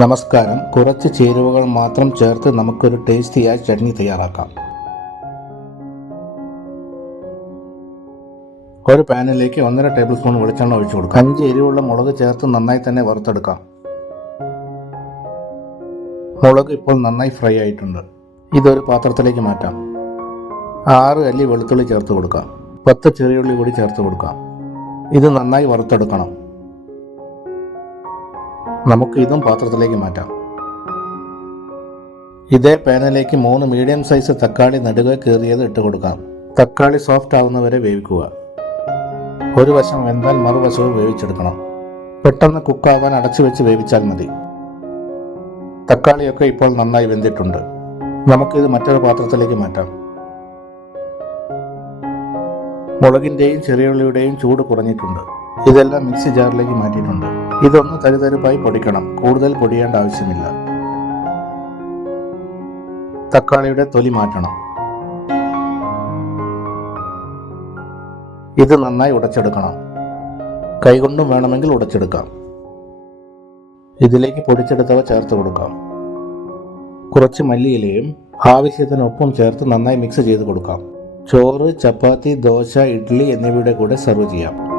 നമസ്കാരം. കുറച്ച് ചേരുവകൾ മാത്രം ചേർത്ത് നമുക്കൊരു ടേസ്റ്റിയായ ചട്നി തയ്യാറാക്കാം. ഒരു പാനിലേക്ക് ഒന്നര ടേബിൾ സ്പൂൺ വെളിച്ചെണ്ണ ഒഴിച്ചു കൊടുക്കാം. അഞ്ച് എരിവുള്ള മുളക് ചേർത്ത് നന്നായി തന്നെ വറുത്തെടുക്കാം. മുളക് ഇപ്പോൾ നന്നായി ഫ്രൈ ആയിട്ടുണ്ട്. ഇതൊരു പാത്രത്തിലേക്ക് മാറ്റാം. ആറ് അല്ലി വെളുത്തുള്ളി ചേർത്ത് കൊടുക്കാം. പത്ത് ചെറിയുള്ളി കൂടി ചേർത്ത് കൊടുക്കാം. ഇത് നന്നായി വറുത്തെടുക്കണം. നമുക്ക് ഇതും പാത്രത്തിലേക്ക് മാറ്റാം. ഇതേ പാനിലേക്ക് മൂന്ന് മീഡിയം സൈസ് തക്കാളി നടുക കീറിയത് ഇട്ട് കൊടുക്കാം. തക്കാളി സോഫ്റ്റ് ആവുന്നവരെ വേവിക്കുക. ഒരു വശം വെന്താൽ മറുവശവും വേവിച്ചെടുക്കണം. പെട്ടെന്ന് കുക്കാവാൻ അടച്ചു വെച്ച് വേവിച്ചാൽ മതി. തക്കാളിയൊക്കെ ഇപ്പോൾ നന്നായി വെന്തിട്ടുണ്ട്. നമുക്കിത് മറ്റൊരു പാത്രത്തിലേക്ക് മാറ്റാം. മുളകിന്റെയും ചെറിയുള്ളിയുടെയും ചൂട് കുറഞ്ഞിട്ടുണ്ട്. ഇതെല്ലാം മിക്സി ജാറിലേക്ക് മാറ്റിയിട്ടുണ്ട്. ഇതൊന്ന് തരുതരുപ്പായി പൊടിക്കണം. കൂടുതൽ പൊടിയേണ്ട ആവശ്യമില്ല. തക്കാളിയുടെ തൊലി മാറ്റണം. ഇത് നന്നായി ഉടച്ചെടുക്കണം. കൈകൊണ്ടും വേണമെങ്കിൽ ഉടച്ചെടുക്കാം. ഇതിലേക്ക് പൊടിച്ചെടുത്തവ ചേർത്ത് കൊടുക്കാം. കുറച്ച് മല്ലിയിലയും ആവശ്യത്തിനൊപ്പം ചേർത്ത് നന്നായി മിക്സ് ചെയ്ത് കൊടുക്കാം. ചോറ് ചപ്പാത്തി ദോശ ഇഡ്ഡലി എന്നിവയുടെ കൂടെ സെർവ് ചെയ്യാം.